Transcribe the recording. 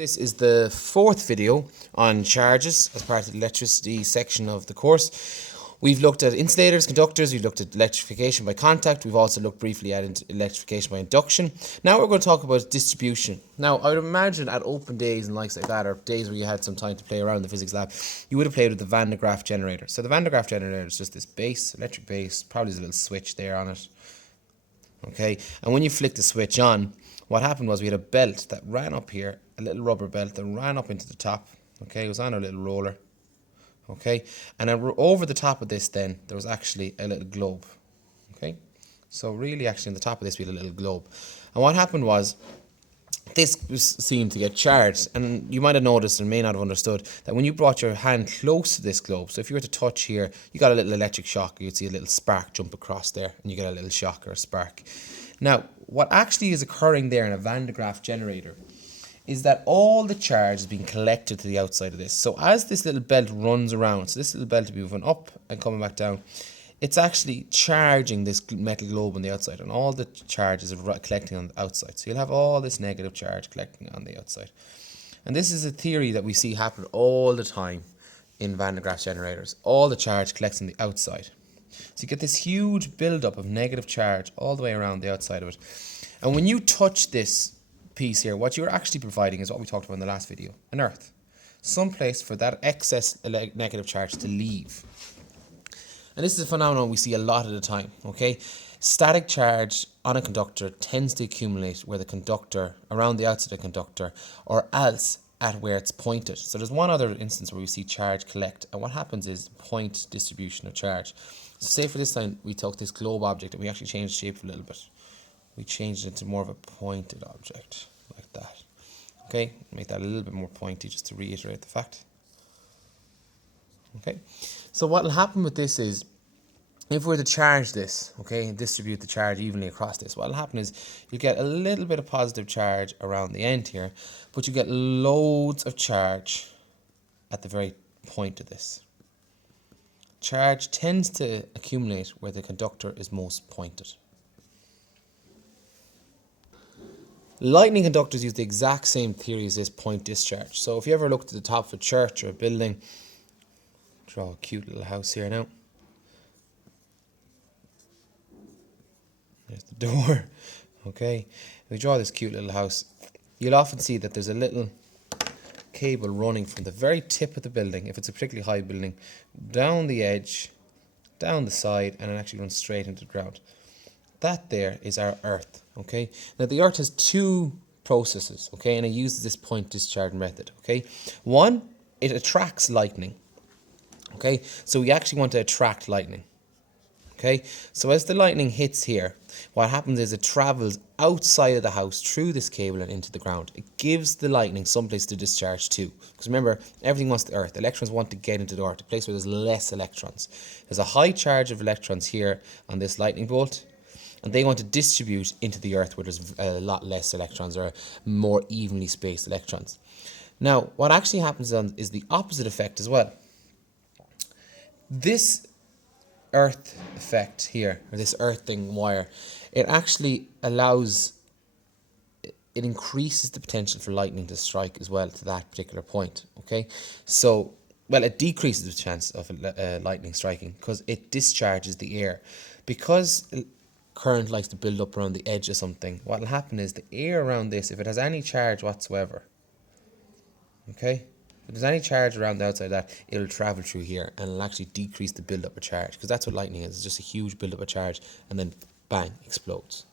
This is the fourth video on charges as part of the electricity section of the course. We've looked at insulators, conductors, we've looked at electrification by contact, we've also looked briefly at electrification by induction. Now we're going to talk about distribution. Now I would imagine at open days and likes like that, or days where you had some time to play around in the physics lab, you would have played with the Van de Graaff generator. So the Van de Graaff generator is just this base, electric base, probably there's a little switch there on it. Okay, and when you flick the switch on, what happened was we had a belt that ran up here, a little rubber belt that ran up into the top. Okay, it was on a little roller. Okay, and over the top of this then, there was actually a little globe. Okay, so really actually on the top of this we had a little globe. And what happened was, this seemed to get charged, and you might have noticed and may not have understood that when you brought your hand close to this globe, so if you were to touch here, you got a little electric shock, you'd see a little spark jump across there, and you get a little shock or a spark. Now, what actually is occurring there in a Van de Graaff generator is that all the charge is being collected to the outside of this. So as this little belt runs around, so this little belt will be moving up and coming back down, it's actually charging this metal globe on the outside, and all the charges are collecting on the outside. So you'll have all this negative charge collecting on the outside. And this is a theory that we see happen all the time in Van de Graaff generators. All the charge collects on the outside. So you get this huge buildup of negative charge all the way around the outside of it. And when you touch this piece here, what you're actually providing is what we talked about in the last video, an earth. Some place for that excess negative charge to leave. And this is a phenomenon we see a lot of the time, okay? Static charge on a conductor tends to accumulate where the conductor, around the outside of the conductor, or else at where it's pointed. So there's one other instance where we see charge collect, and what happens is point distribution of charge. So say for this time we took this globe object and we actually changed the shape a little bit. We changed it into more of a pointed object, like that. Okay, make that a little bit more pointy just to reiterate the fact. Okay, so what will happen with this is, if we were to charge this, okay, and distribute the charge evenly across this, what will happen is you get a little bit of positive charge around the end here, but you get loads of charge at the very point of this. Charge tends to accumulate where the conductor is most pointed. Lightning conductors use the exact same theory as this point discharge. So if you ever looked at the top of a church or a building, draw a cute little house here now. There's the door. Okay, if we draw this cute little house, you'll often see that there's a little cable running from the very tip of the building, if it's a particularly high building, down the edge, down the side, and it actually runs straight into the ground. That there is our earth, okay? Now the earth has two processes, okay, and it uses this point discharge method, okay? One, it attracts lightning, okay? So we actually want to attract lightning, okay? So as the lightning hits here, what happens is it travels outside of the house through this cable and into the ground. It gives the lightning someplace to discharge to. Because remember, everything wants the earth. Electrons want to get into the earth, a place where there's less electrons. There's a high charge of electrons here on this lightning bolt, and they want to distribute into the earth where there's a lot less electrons, or more evenly spaced electrons. Now, what actually happens is the opposite effect as well. This earth effect here, or this earthing wire, it actually allows, it increases the potential for lightning to strike as well to that particular point, okay? So, well, it decreases the chance of lightning striking because it discharges the air. Because current likes to build up around the edge of something, what will happen is the air around this, if it has any charge whatsoever, okay, if there's any charge around the outside of that, it'll travel through here and it'll actually decrease the build-up of charge, because that's what lightning is. It's just a huge build-up of charge and then bang, explodes.